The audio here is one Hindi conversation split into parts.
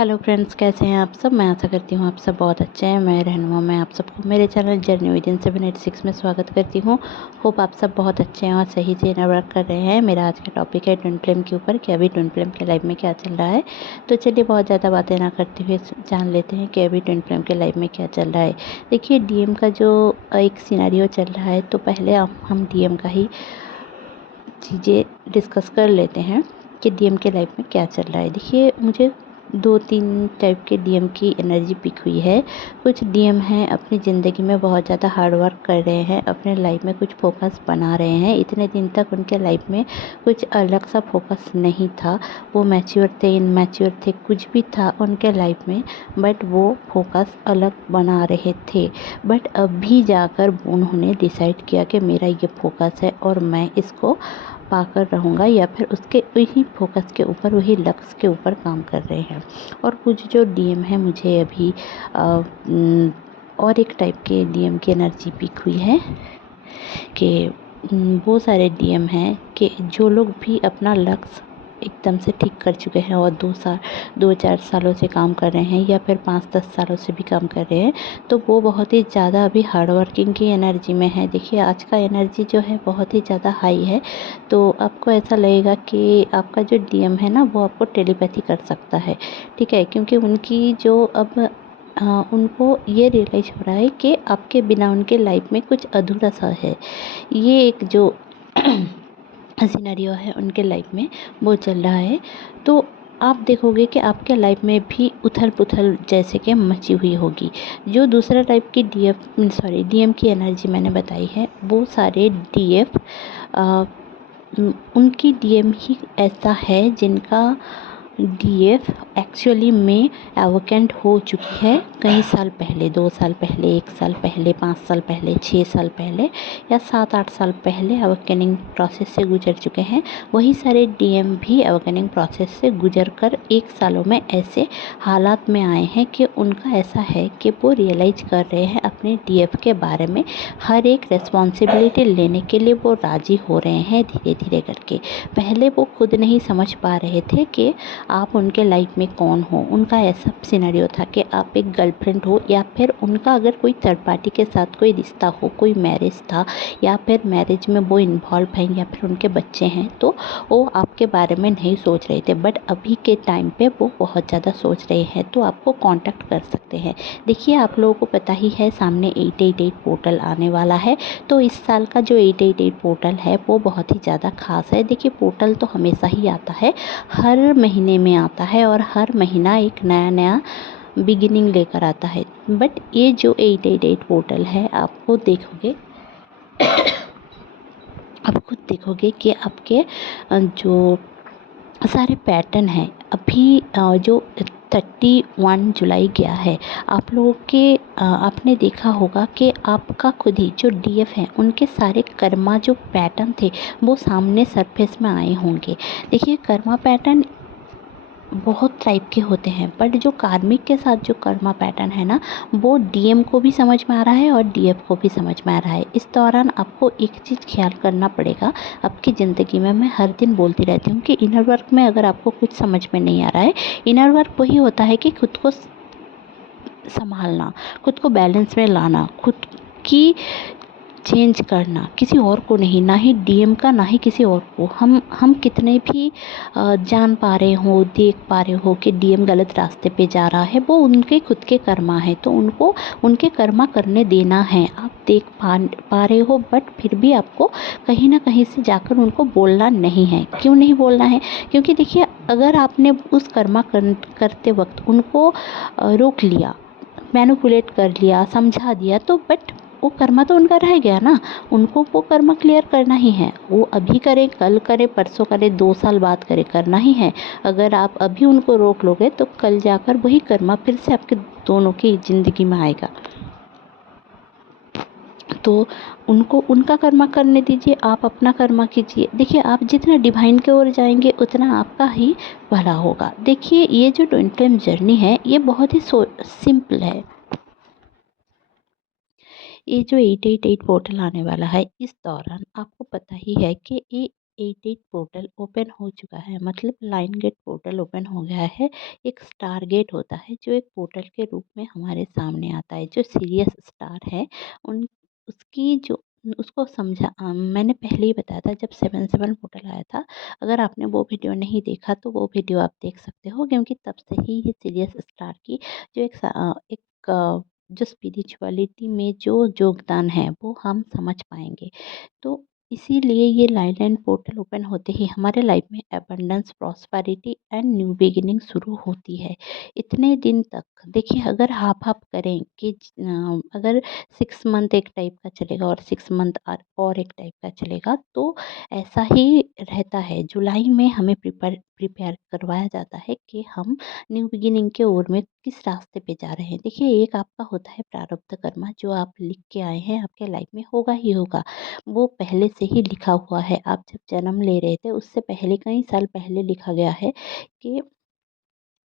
हेलो फ्रेंड्स, कैसे हैं आप सब। मैं आशा करती हूँ आप सब बहुत अच्छे हैं। मैं रहनुमा मैं आप सबको मेरे चैनल जर्नी विदिन 786 में स्वागत करती हूँ। होप आप सब बहुत अच्छे हैं और सही से इनर वर्क कर रहे हैं। मेरा आज का टॉपिक है ट्विन फ्लेम के ऊपर कि अभी ट्विन फ्लेम के लाइफ में क्या चल रहा है। तो चलिए बहुत ज़्यादा बातें ना करते हुए जान लेते हैं कि अभी ट्विन फ्लेम के लाइफ में क्या चल रहा है। देखिए, डीएम का जो एक सिनेरियो चल रहा है, तो पहले हम डीएम का ही चीज़ें डिस्कस कर लेते हैं कि डीएम के लाइफ में क्या चल रहा है। देखिए, मुझे 2-3 टाइप के डीएम की एनर्जी पिक हुई है। कुछ डीएम हैं अपनी ज़िंदगी में बहुत ज़्यादा हार्ड वर्क कर रहे हैं, अपने लाइफ में कुछ फोकस बना रहे हैं। इतने दिन तक उनके लाइफ में कुछ अलग सा फोकस नहीं था। वो मैच्योर थे, इनमैच्योर थे, कुछ भी था उनके लाइफ में, बट वो फोकस अलग बना रहे थे। बट अभी जाकर उन्होंने डिसाइड किया कि मेरा ये फोकस है और मैं इसको पाकर रहूँगा, या फिर उसके वही फोकस के ऊपर, वही लक्ष्य के ऊपर काम कर रहे हैं। और कुछ जो डीएम है, मुझे अभी और एक टाइप के डीएम की एनर्जी पिक हुई है कि वो सारे डीएम हैं कि जो लोग भी अपना लक्ष्य एकदम से ठीक कर चुके हैं और 2-4 सालों से काम कर रहे हैं, या फिर 5-10 सालों से भी काम कर रहे हैं, तो वो बहुत ही ज़्यादा अभी हार्ड वर्किंग की एनर्जी में है। देखिए, आज का एनर्जी जो है बहुत ही ज़्यादा हाई है। तो आपको ऐसा लगेगा कि आपका जो डीएम है ना, वो आपको टेलीपैथी कर सकता है, ठीक है, क्योंकि उनकी जो अब उनको ये रियलाइज़ हो रहा है कि आपके बिना उनके लाइफ में कुछ अधूरा सा है। ये एक जो सिनेरियो है उनके लाइफ में, वो चल रहा है। तो आप देखोगे कि आपके लाइफ में भी उथल-पुथल जैसे कि मची हुई होगी। जो दूसरा टाइप की डीएम की एनर्जी मैंने बताई है, वो सारे डीएफ उनकी डीएम ही ऐसा है जिनका डीएफ एक्चुअली में एवोकेंट हो चुकी है कई साल पहले, 2 साल पहले, 1 साल पहले, 5 साल पहले, 6 साल पहले, या 7-8 साल पहले एवोकेनिंग प्रोसेस से गुजर चुके हैं। वही सारे डीएम भी एवोकेनिंग प्रोसेस से गुजर कर 1 सालों में ऐसे हालात में आए हैं कि उनका ऐसा है कि वो रियलाइज़ कर रहे हैं अपने डीएफ के बारे में। हर एक रिस्पॉन्सिबिलिटी लेने के लिए वो राज़ी हो रहे हैं धीरे धीरे करके। पहले वो खुद नहीं समझ पा रहे थे कि आप उनके लाइफ में कौन हो। उनका ऐसा सिनेरियो था कि आप एक गर्लफ्रेंड हो, या फिर उनका अगर कोई थर्ड पार्टी के साथ कोई रिश्ता हो, कोई मैरिज था, या फिर मैरिज में वो इन्वॉल्व हैं, या फिर उनके बच्चे हैं, तो वो आपके बारे में नहीं सोच रहे थे। बट अभी के टाइम पे वो बहुत ज़्यादा सोच रहे हैं, तो आपको कांटेक्ट कर सकते हैं। देखिए, आप लोगों को पता ही है सामने 888 पोर्टल आने वाला है। तो इस साल का जो 888 पोर्टल है वो बहुत ही ज़्यादा ख़ास है। देखिए, पोर्टल तो हमेशा ही आता है, हर महीने में आता है, और हर महीना एक नया बिगिनिंग लेकर आता है। बट ये जो 888 पोर्टल है, आपको देखोगे आप खुद देखोगे कि आपके जो सारे पैटर्न हैं अभी जो 31 जुलाई गया है, आप लोगों के आपने देखा होगा कि आपका खुद ही जो डीएफ हैं, उनके सारे कर्मा जो पैटर्न थे वो सामने सरफेस में आए होंगे। देखिए, कर्मा पैटर्न बहुत टाइप के होते हैं, बट जो कार्मिक के साथ जो कर्मा पैटर्न है ना, वो डीएम को भी समझ में आ रहा है और डीएफ को भी समझ में आ रहा है। इस दौरान आपको एक चीज़ ख्याल करना पड़ेगा आपकी ज़िंदगी में। मैं हर दिन बोलती रहती हूँ कि इनर वर्क में अगर आपको कुछ समझ में नहीं आ रहा है, इनर वर्क वही होता है कि खुद को संभालना, खुद को बैलेंस में लाना, खुद की चेंज करना, किसी और को नहीं, ना ही डीएम का, ना ही किसी और को। हम कितने भी जान पा रहे हो, देख पा रहे हो कि डीएम गलत रास्ते पे जा रहा है, वो उनके खुद के कर्मा है, तो उनको उनके कर्मा करने देना है। आप देख पा रहे हो, बट फिर भी आपको कहीं ना कहीं से जाकर उनको बोलना नहीं है। क्यों नहीं बोलना है? क्योंकि देखिए, अगर आपने उस कर्मा करते वक्त उनको रोक लिया, मैनिपुलेट कर लिया, समझा दिया, तो बट वो कर्मा तो उनका रह गया ना। उनको वो कर्मा क्लियर करना ही है। वो अभी करे, कल करे, परसों करे, 2 साल बाद करे, करना ही है। अगर आप अभी उनको रोक लोगे तो कल जाकर वही कर्मा फिर से आपके दोनों की ज़िंदगी में आएगा। तो उनको उनका कर्मा करने दीजिए, आप अपना कर्मा कीजिए। देखिए, आप जितना डिवाइन की ओर जाएंगे उतना आपका ही भला होगा। देखिए, ये जो ट्विन फ्लेम जर्नी है, ये बहुत ही सिंपल है। ये जो 888 पोर्टल आने वाला है, इस दौरान आपको पता ही है कि ये 88 पोर्टल ओपन हो चुका है, मतलब लाइन गेट पोर्टल ओपन हो गया है। एक स्टार गेट होता है जो एक पोर्टल के रूप में हमारे सामने आता है। जो सीरियस स्टार है उन उसकी जो उसको मैंने पहले ही बताया था जब 77 पोर्टल आया था। अगर आपने वो वीडियो नहीं देखा तो वो वीडियो आप देख सकते हो, क्योंकि तब से ही ये सीरियस स्टार की जो जो स्पिरिचुअलिटी में जो योगदान है वो हम समझ पाएंगे। तो इसीलिए ये लाइन लाइन पोर्टल ओपन होते ही हमारे लाइफ में abundance, prosperity and new beginning शुरू होती है। इतने दिन तक देखिए, अगर हाफ हाफ करें कि अगर 6 मंथ एक टाइप का चलेगा और 6 मंथ और एक टाइप का चलेगा, तो ऐसा ही रहता है। जुलाई में हमें प्रिपेयर करवाया जाता है कि हम न्यू बिगिनिंग के ओर में किस रास्ते पे जा रहे हैं। देखिए, एक आपका होता है प्रारब्ध कर्मा, जो आप लिख के आए हैं आपके लाइफ में होगा ही होगा। वो पहले से ही लिखा हुआ है। आप जब जन्म ले रहे थे उससे पहले, कई साल पहले लिखा गया है कि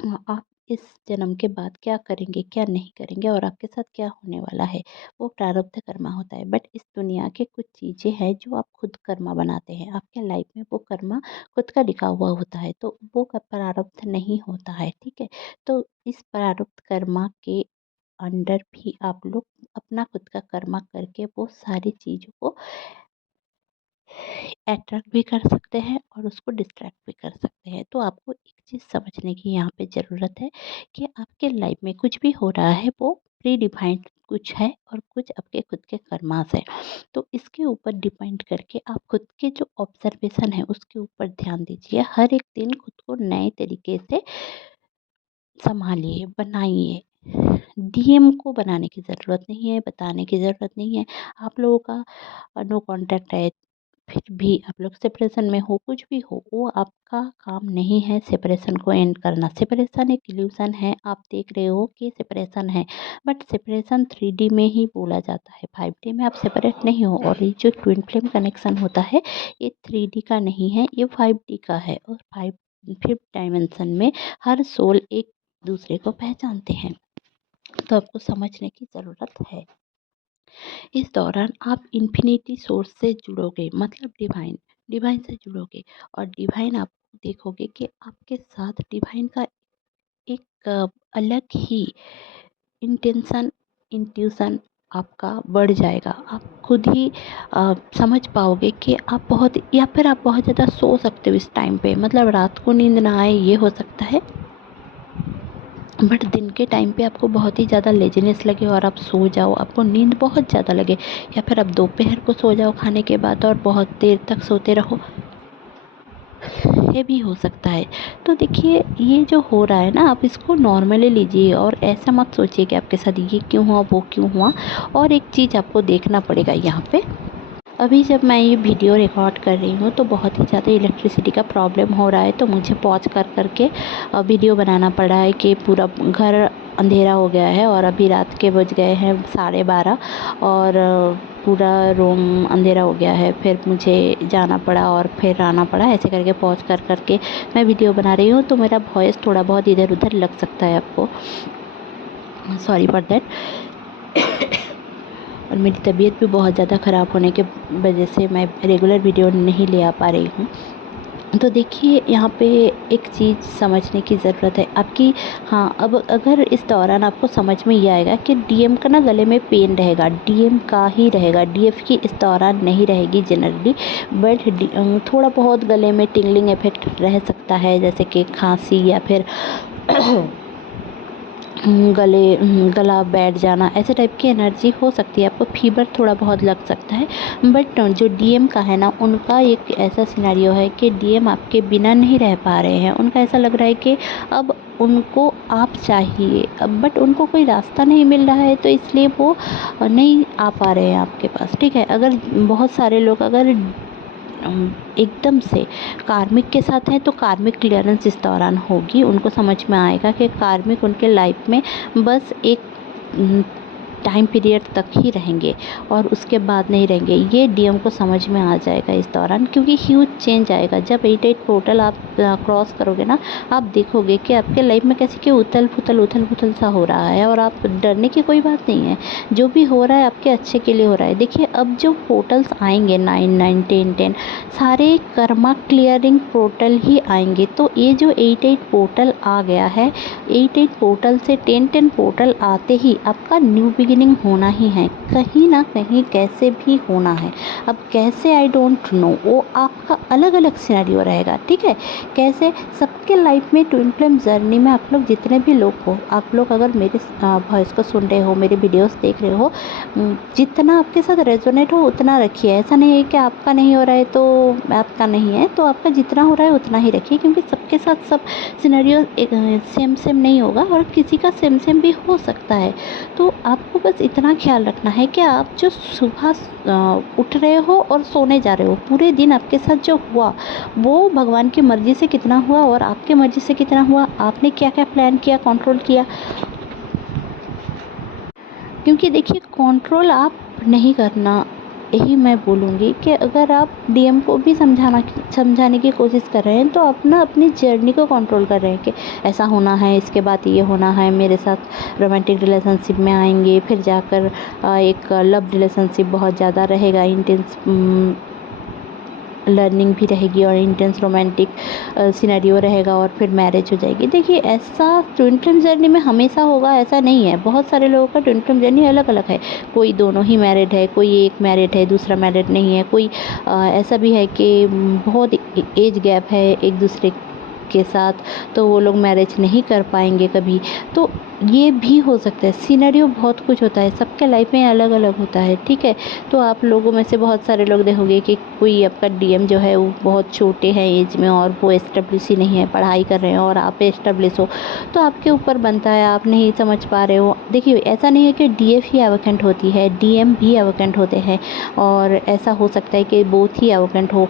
आप इस जन्म के बाद क्या करेंगे, क्या नहीं करेंगे और आपके साथ क्या होने वाला है। वो प्रारब्ध कर्मा होता है। बट इस दुनिया के कुछ चीज़ें हैं जो आप खुद कर्मा बनाते हैं। आपके लाइफ में वो कर्मा खुद का लिखा हुआ होता है, तो वो प्रारब्ध नहीं होता है, ठीक है। तो इस प्रारब्ध कर्मा के अंडर भी आप लोग अपना खुद का कर्मा करके वो सारी चीज़ों को अट्रैक्ट भी कर सकते हैं और उसको डिस्ट्रैक्ट भी कर सकते हैं। तो आपको एक चीज़ समझने की यहाँ पे ज़रूरत है कि आपके लाइफ में कुछ भी हो रहा है वो प्री डिफाइंड कुछ है और कुछ आपके खुद के कर्मास है। तो इसके ऊपर डिपेंड करके आप खुद के जो ऑब्जर्वेशन है उसके ऊपर ध्यान दीजिए। हर एक दिन खुद को नए तरीके से संभालिए, बनाइए। डीएम को बनाने की ज़रूरत नहीं है, बताने की ज़रूरत नहीं है। आप लोगों का नो कॉन्टैक्ट है, फिर भी आप लोग सेपरेशन में हो, कुछ भी हो, वो आपका काम नहीं है सेपरेशन को एंड करना। सेपरेशन एक इल्यूज़न है, आप देख रहे हो कि सेपरेशन है, बट सेपरेशन 3D में ही बोला जाता है। 5D में आप सेपरेट नहीं हो। और ये जो ट्विन फ्लेम कनेक्शन होता है ये 3D का नहीं है, ये 5D का है। और 5th डायमेंशन में हर सोल एक दूसरे को पहचानते हैं। तो आपको समझने की ज़रूरत है। इस दौरान आप इन्फिनिटी सोर्स से जुड़ोगे, मतलब डिवाइन डिवाइन से जुड़ोगे। और डिवाइन आप देखोगे कि आपके साथ डिवाइन का एक अलग ही इंटेंशन, इंट्यूशन आपका बढ़ जाएगा। आप खुद ही समझ पाओगे कि आप बहुत, या फिर आप बहुत ज़्यादा सो सकते हो इस टाइम पे, मतलब रात को नींद ना आए ये हो सकता है। बट दिन के टाइम पे आपको बहुत ही ज़्यादा लेजीनेस लगे और आप सो जाओ, आपको नींद बहुत ज़्यादा लगे। या फिर आप दोपहर को सो जाओ खाने के बाद और बहुत देर तक सोते रहो, ये भी हो सकता है। तो देखिए, ये जो हो रहा है ना, आप इसको नॉर्मली लीजिए और ऐसा मत सोचिए कि आपके साथ ये क्यों हुआ, वो क्यों हुआ। और एक चीज़ आपको देखना पड़ेगा यहाँ पे, अभी जब मैं ये वीडियो रिकॉर्ड कर रही हूँ तो बहुत ही ज़्यादा इलेक्ट्रिसिटी का प्रॉब्लम हो रहा है, तो मुझे पॉज कर के वीडियो बनाना पड़ा है कि पूरा घर अंधेरा हो गया है और अभी रात के बज गए हैं 12:30 और पूरा रूम अंधेरा हो गया है। फिर मुझे जाना पड़ा और फिर आना पड़ा, ऐसे करके पॉज कर के मैं वीडियो बना रही हूँ। तो मेरा वॉइस थोड़ा बहुत इधर उधर लग सकता है आपको, सॉरी फॉर दैट। और मेरी तबीयत भी बहुत ज़्यादा ख़राब होने के वजह से मैं रेगुलर वीडियो नहीं ले आ पा रही हूँ। तो देखिए, यहाँ पे एक चीज़ समझने की ज़रूरत है आपकी। हाँ, अब अगर इस दौरान आपको समझ में ये आएगा कि डीएम का ना गले में पेन रहेगा, डीएम का ही रहेगा, डीएफ की इस दौरान नहीं रहेगी जनरली। बट थोड़ा बहुत गले में टिंगलिंग इफेक्ट रह सकता है, जैसे कि खांसी या फिर गला बैठ जाना, ऐसे टाइप की एनर्जी हो सकती है। आपको फीवर थोड़ा बहुत लग सकता है। बट जो डीएम का है ना, उनका एक ऐसा सिनेरियो है कि डीएम आपके बिना नहीं रह पा रहे हैं। उनका ऐसा लग रहा है कि अब उनको आप चाहिए, अब बट उनको कोई रास्ता नहीं मिल रहा है, तो इसलिए वो नहीं आ पा रहे हैं आपके पास, ठीक है। अगर बहुत सारे लोग अगर एकदम से कार्मिक के साथ हैं तो कार्मिक क्लियरेंस इस दौरान होगी। उनको समझ में आएगा कि कार्मिक उनके लाइफ में बस एक टाइम पीरियड तक ही रहेंगे और उसके बाद नहीं रहेंगे। ये डीएम को समझ में आ जाएगा इस दौरान, क्योंकि ह्यूज चेंज आएगा। जब 88 पोर्टल आप क्रॉस करोगे ना, आप देखोगे कि आपके लाइफ में कैसे कि उथल पुथल सा हो रहा है, और आप डरने की कोई बात नहीं है। जो भी हो रहा है आपके अच्छे के लिए हो रहा है। देखिए, अब जो पोर्टल्स आएंगे 9 9 10 10 सारे कर्मा क्लियरिंग पोर्टल ही आएंगे। तो ये जो 88 पोर्टल आ गया है, 88 पोर्टल से 10 10 पोर्टल आते ही आपका न्यू बिगिनिंग होना ही है, कहीं ना कहीं कैसे भी होना है। अब कैसे, आई डोंट नो, वो आपका अलग अलग सिनेरियो रहेगा, ठीक है। कैसे, सबके लाइफ में ट्विन फ्लेम जर्नी में आप लोग जितने भी लोग हो, आप लोग अगर मेरे वॉइस को सुन रहे हो, मेरे वीडियोस देख रहे हो, जितना आपके साथ रेजोनेट हो उतना रखिए। ऐसा नहीं है कि आपका नहीं हो रहा है तो आपका नहीं है, तो आपका जितना हो रहा है उतना ही रखिए, क्योंकि सबके साथ सब सिनेरियो सेम सेम नहीं होगा, और किसी का सेम सेम भी हो सकता है। तो आपको बस इतना ख्याल रखना है कि आप जो सुबह उठ रहे हो और सोने जा रहे हो, पूरे दिन आपके साथ जो हुआ वो भगवान की मर्ज़ी से कितना हुआ और आपके मर्ज़ी से कितना हुआ, आपने क्या क्या प्लान किया, कंट्रोल किया। क्योंकि देखिए, कंट्रोल आप नहीं करना, यही मैं बोलूँगी कि अगर आप डीएम को भी समझाने की कोशिश कर रहे हैं, तो अपनी जर्नी को कंट्रोल कर रहे हैं कि ऐसा होना है, इसके बाद ये होना है, मेरे साथ रोमांटिक रिलेशनशिप में आएंगे, फिर जाकर एक लव रिलेशनशिप बहुत ज़्यादा रहेगा, इंटेंस लर्निंग भी रहेगी और इंटेंस रोमांटिक सिनेरियो रहेगा, और फिर मैरिज हो जाएगी। देखिए, ऐसा ट्विन फ्लेम जर्नी में हमेशा होगा ऐसा नहीं है। बहुत सारे लोगों का ट्विन फ्लेम जर्नी अलग अलग है। कोई दोनों ही मैरिड है, कोई एक मैरिड है, दूसरा मैरिड नहीं है, कोई ऐसा भी है कि बहुत एज गैप है एक दूसरे के साथ, तो वो लोग मैरिज नहीं कर पाएंगे कभी। तो ये भी हो सकता है, सिनेरियो बहुत कुछ होता है, सबके लाइफ में अलग अलग होता है, ठीक है। तो आप लोगों में से बहुत सारे लोग देखोगे कि कोई आपका डीएम जो है वो बहुत छोटे हैं एज में, और वो एस्टेब्लिश ही नहीं है, पढ़ाई कर रहे हैं, और आप एस्टेब्लिश हो, तो आपके ऊपर बनता है, आप नहीं समझ पा रहे हो। देखिए, ऐसा नहीं है कि डीएफ ही एवोकेंट होती है, डीएम भी एवोकेंट होते हैं, और ऐसा हो सकता है कि बोथ ही एवोकेंट हो,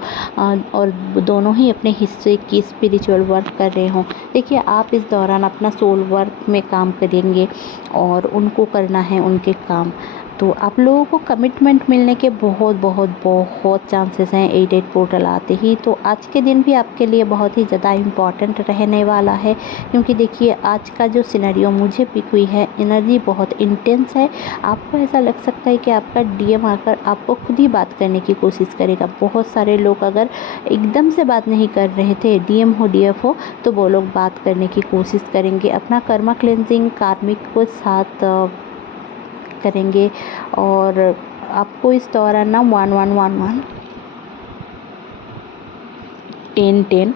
और दोनों ही अपने हिस्से की स्पिरिचुअल वर्क कर रहे हों। देखिए, आप इस दौरान अपना सोल वर्क में काम करेंगे, और उनको करना है उनके काम। तो आप लोगों को कमिटमेंट मिलने के बहुत बहुत बहुत चांसेस हैं 88 पोर्टल आते ही। तो आज के दिन भी आपके लिए बहुत ही ज़्यादा इम्पॉर्टेंट रहने वाला है, क्योंकि देखिए, आज का जो सिनेरियो मुझे पिक हुई है, एनर्जी बहुत इंटेंस है। आपको ऐसा लग सकता है कि आपका डीएम आकर आपको खुद ही बात करने की कोशिश करेगा। बहुत सारे लोग अगर एकदम से बात नहीं कर रहे थे, डीएम हो डीएफ हो, तो वो लोग बात करने की कोशिश करेंगे, अपना कर्मा क्लेंजिंग कार्मिक को साथ करेंगे। और आपको इस दौरान ना 1111 10 10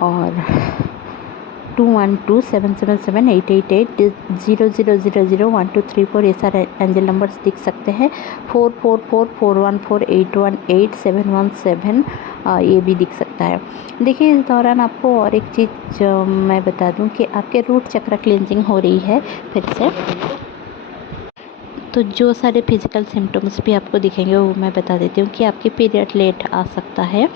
और 212 777 888 0000 1234 ये सारे एंजल नंबर्स दिख सकते हैं। 444 414 818 717 ये भी दिख सकता है। देखिए, इस दौरान आपको और एक चीज़ मैं बता दूं कि आपके रूट चक्र क्लींजिंग हो रही है फिर से। तो जो सारे फिज़िकल सिम्टम्स भी आपको दिखेंगे वो मैं बता देती हूँ कि आपके पीरियड लेट आ सकता है,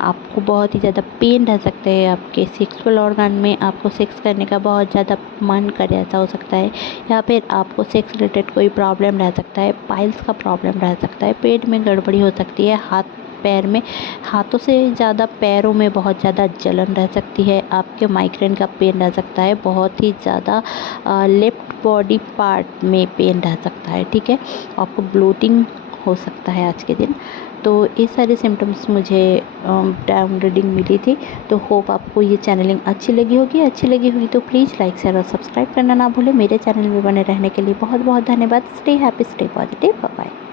आपको बहुत ही ज़्यादा पेन रह सकते हैं, आपके सेक्सुअल ऑर्गन में आपको सेक्स करने का बहुत ज़्यादा मन करे ऐसा हो सकता है, या फिर आपको सेक्स रिलेटेड कोई प्रॉब्लम रह सकता है, पाइल्स का प्रॉब्लम रह सकता है, पेट में गड़बड़ी हो सकती है, पैर में, हाथों से ज़्यादा पैरों में बहुत ज़्यादा जलन रह सकती है, आपके माइग्रेन का पेन रह सकता है, बहुत ही ज़्यादा लेफ्ट बॉडी पार्ट में पेन रह सकता है, ठीक है। आपको ब्लोटिंग हो सकता है आज के दिन। तो ये सारे सिम्टम्स मुझे डाउन रीडिंग मिली थी। तो होप आपको ये चैनलिंग अच्छी लगी होगी तो प्लीज़ लाइक शेयर और सब्सक्राइब करना ना भूलें। मेरे चैनल में बने रहने के लिए बहुत बहुत धन्यवाद। Stay happy, stay positive, bye bye.